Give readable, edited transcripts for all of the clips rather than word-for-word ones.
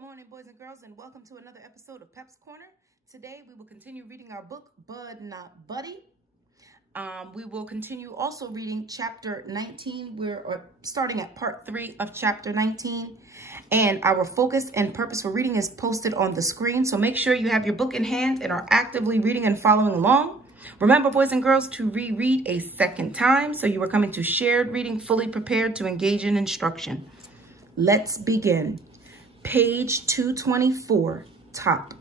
Good morning, boys and girls, and welcome to another episode of Pep's Corner. Today, we will continue reading our book, Bud Not Buddy. We will continue also reading chapter 19. We're starting at part 3 of chapter 19. And our focus and purpose for reading is posted on the screen. So make sure you have your book in hand and are actively reading and following along. Remember, boys and girls, to reread a second time. So you are coming to shared reading, fully prepared to engage in instruction. Let's begin. Page 224, top.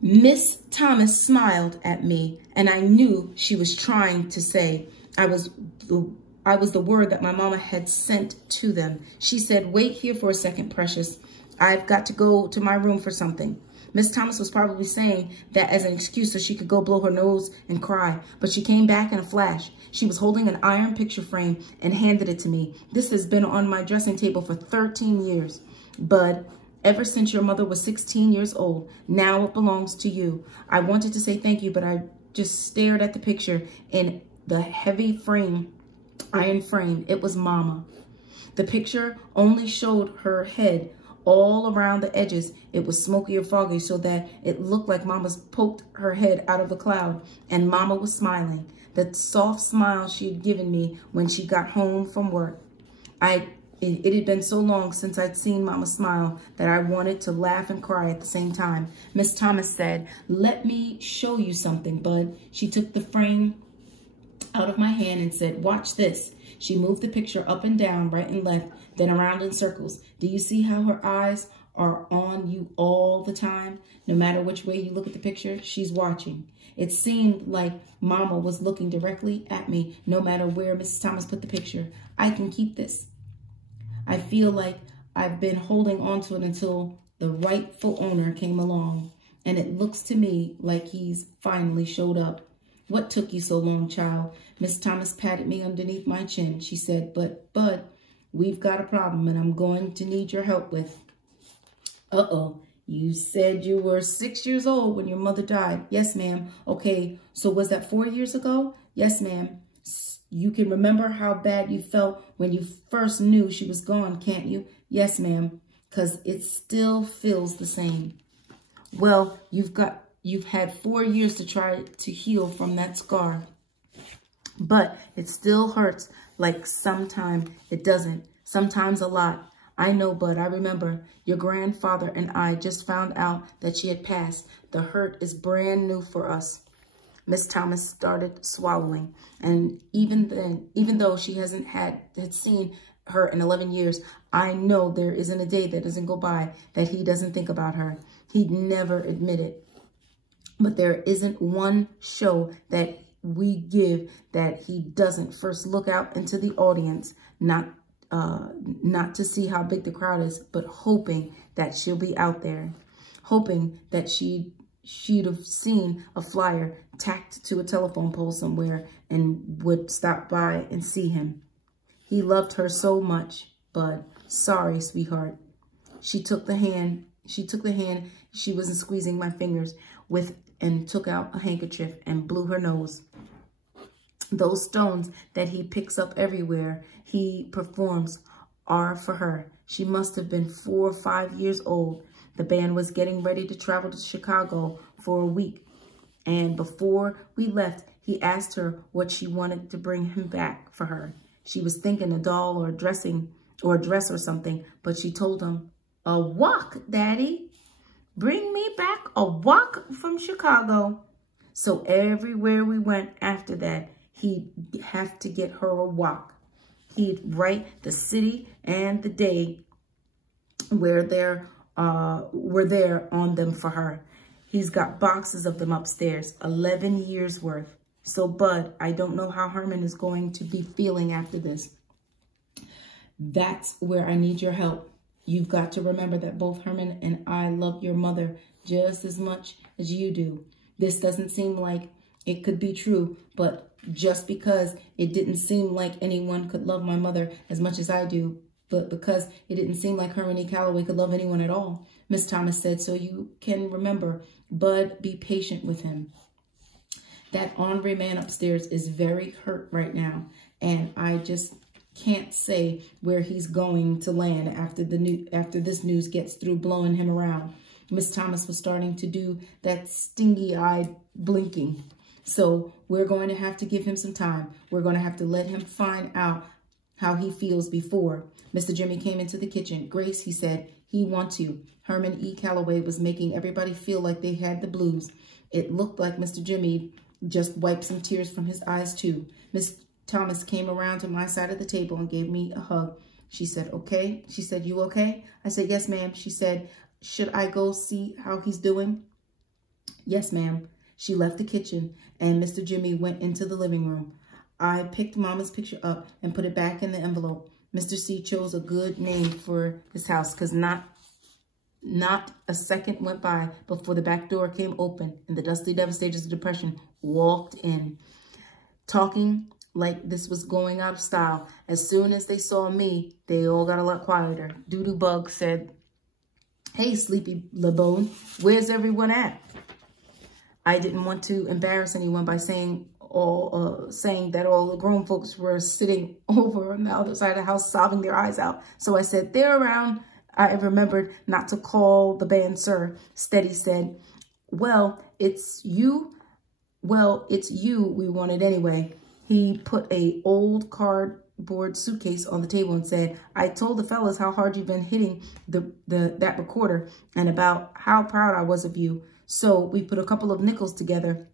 Miss Thomas smiled at me, and I knew she was trying to say I was the word that my mama had sent to them. She said, "Wait here for a second, precious. I've got to go to my room for something." Miss Thomas was probably saying that as an excuse so she could go blow her nose and cry, but she came back in a flash. She was holding an iron picture frame and handed it to me. "This has been on my dressing table for 13 years. Bud, ever since your mother was 16 years old. Now it belongs to you. I wanted to say thank you, but I just stared at the picture in the heavy frame, iron frame. It was Mama. The picture only showed her head. All around the edges, it was smoky or foggy so that it looked like Mama's poked her head out of the cloud, and Mama was smiling. The soft smile she had given me when she got home from work. It had been so long since I'd seen Mama smile that I wanted to laugh and cry at the same time. Miss Thomas said, "Let me show you something, Bud." She took the frame out of my hand and said, "Watch this." She moved the picture up and down, right and left, then around in circles. Do you see how her eyes are on you all the time? No matter which way you look at the picture, she's watching. It seemed like Mama was looking directly at me, no matter where Mrs. Thomas put the picture. I can keep this. I feel like I've been holding on to it until the rightful owner came along, and it looks to me like he's finally showed up. "What took you so long, child?" Miss Thomas patted me underneath my chin. She said, "But, Bud, we've got a problem, and I'm going to need your help with." "Uh-oh, you said you were 6 years old when your mother died." "Yes, ma'am." "Okay, so was that 4 years ago?" "Yes, ma'am." "You can remember how bad you felt when you first knew she was gone, can't you?" "Yes, ma'am," "'cause it still feels the same." "Well, you've had 4 years to try to heal from that scar, but it still hurts. Like sometimes it doesn't, sometimes a lot. I know, Bud, I remember. Your grandfather and I just found out that she had passed. The hurt is brand new for us." Miss Thomas started swallowing, and even though she had seen her in 11 years, I know there isn't a day that doesn't go by that he doesn't think about her. He'd never admit it. But there isn't one show that we give that he doesn't first look out into the audience, not to see how big the crowd is, but hoping that she'll be out there, hoping that she'd have seen a flyer tacked to a telephone pole somewhere and would stop by and see him. He loved her so much, Bud. Sorry, sweetheart. She took the hand she wasn't squeezing my fingers with and took out a handkerchief and blew her nose. "Those stones that he picks up everywhere he performs are for her. She must have been 4 or 5 years old. The band was getting ready to travel to Chicago for a week, and before we left, he asked her what she wanted to bring him back for her. She was thinking a doll or a dress or something, but she told him, 'A walk, Daddy. Bring me back a walk from Chicago.' So everywhere we went after that, he'd have to get her a walk. He'd write the city and the day were there on them for her. He's got boxes of them upstairs, 11 years worth. So, Bud, I don't know how Herman is going to be feeling after this. That's where I need your help. You've got to remember that both Herman and I love your mother just as much as you do. This doesn't seem like it could be true, but just because it didn't seem like anyone could love my mother as much as I do, but because it didn't seem like Herman E. Calloway could love anyone at all," Miss Thomas said, "so you can remember, Bud, be patient with him. That ornery man upstairs is very hurt right now, and I just can't say where he's going to land after this news gets through blowing him around. Miss Thomas was starting to do that stingy-eyed blinking. So we're going to have to give him some time. We're going to have to let him find out how he feels before. Mr. Jimmy came into the kitchen. Grace, he said, he want to. Herman E. Calloway was making everybody feel like they had the blues. It looked like Mr. Jimmy just wiped some tears from his eyes too. Miss Thomas came around to my side of the table and gave me a hug. She said, okay. She said, you okay? I said, yes, ma'am. She said, should I go see how he's doing? Yes, ma'am. She left the kitchen and Mr. Jimmy went into the living room. I picked Mama's picture up and put it back in the envelope. Mr. C chose a good name for his house because not a second went by before the back door came open and the dusty devastators of depression walked in, talking like this was going out of style. As soon as they saw me, they all got a lot quieter. Doodoo Bug said, hey, Sleepy LeBone, where's everyone at? I didn't want to embarrass anyone by saying that all the grown folks were sitting over on the other side of the house sobbing their eyes out. So I said, they're around. I remembered not to call the band sir. Steady said, well, it's you. Well, it's you we wanted anyway. He put a old cardboard suitcase on the table and said, I told the fellas how hard you've been hitting that recorder and about how proud I was of you. So we put a couple of nickels together.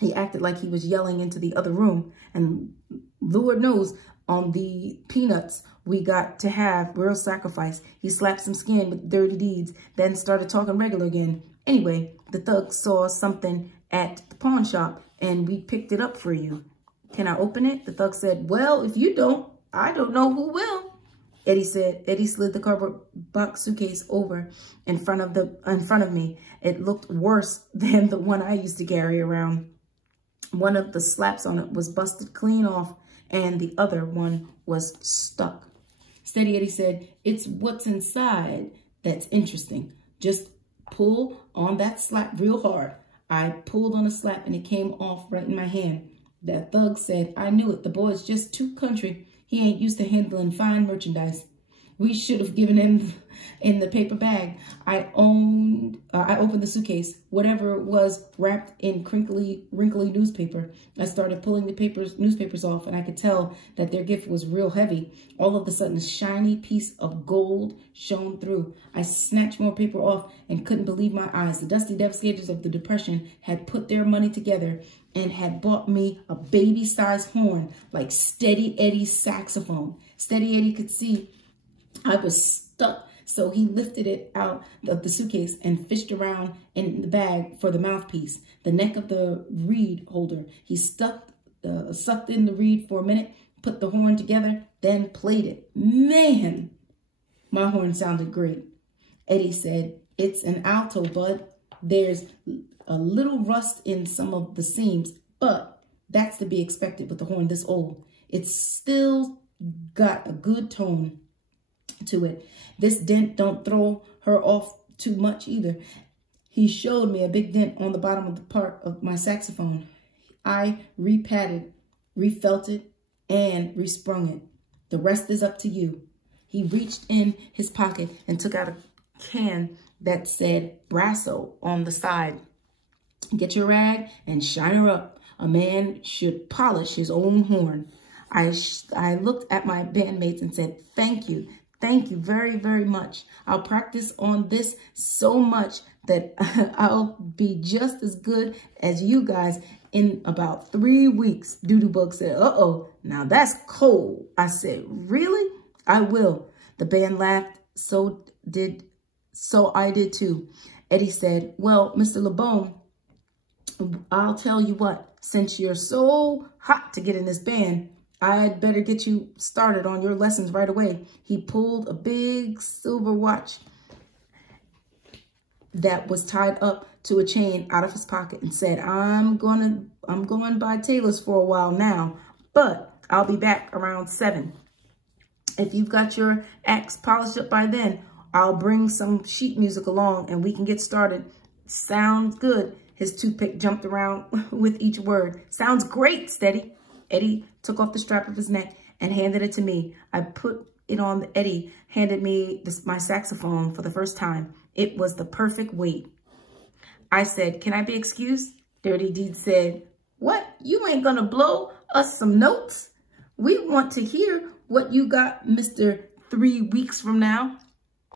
He acted like he was yelling into the other room. And Lord knows, on the peanuts we got to have real sacrifice. He slapped some skin with dirty deeds, then started talking regular again. Anyway, the thugs saw something at the pawn shop and we picked it up for you. Can I open it? The thug said, well, if you don't, I don't know who will. Eddie said. Eddie slid the cardboard box suitcase over in front of me. It looked worse than the one I used to carry around. One of the slaps on it was busted clean off and the other one was stuck. Steady Eddie said, it's what's inside that's interesting. Just pull on that slap real hard. I pulled on the slap and it came off right in my hand. That thug said, I knew it. The boy's just too country. He ain't used to handling fine merchandise. We should have given him in the paper bag. I opened the suitcase, whatever it was, wrapped in wrinkly newspaper. I started pulling the newspapers off, and I could tell that their gift was real heavy. All of a sudden, a shiny piece of gold shone through. I snatched more paper off and couldn't believe my eyes. The dusty devastators of the Depression had put their money together and had bought me a baby-sized horn like Steady Eddie's saxophone. Steady Eddie could see I was stuck, so he lifted it out of the suitcase and fished around in the bag for the mouthpiece, the neck of the reed holder. He sucked in the reed for a minute, put the horn together, then played it. Man, my horn sounded great. Eddie said, it's an alto, bud. There's a little rust in some of the seams, but that's to be expected with a horn this old. It's still got a good tone to it. This dent don't throw her off too much either. He showed me a big dent on the bottom of the part of my saxophone. I repatted, refelt it, and resprung it. The rest is up to you. He reached in his pocket and took out a can that said Brasso on the side. Get your rag and shine her up. A man should polish his own horn. I looked at my bandmates and said, thank you. Thank you very, very much. I'll practice on this so much that I'll be just as good as you guys in about 3 weeks. Doodoo Bug said, uh-oh, now that's cold. I said, really? I will. The band laughed. So I did too. Eddie said, well, Mr. LeBone, I'll tell you what, since you're so hot to get in this band, I'd better get you started on your lessons right away. He pulled a big silver watch that was tied up to a chain out of his pocket and said, I'm going by Taylor's for a while now, but I'll be back around 7. If you've got your axe polished up by then, I'll bring some sheet music along and we can get started. Sounds good. His toothpick jumped around with each word. Sounds great, Steady. Eddie took off the strap of his neck and handed it to me. I put it on. Eddie handed me my saxophone for the first time. It was the perfect weight. I said, "Can I be excused?" Dirty Deed said, "What? You ain't gonna blow us some notes? We want to hear what you got, Mr. 3 weeks from now."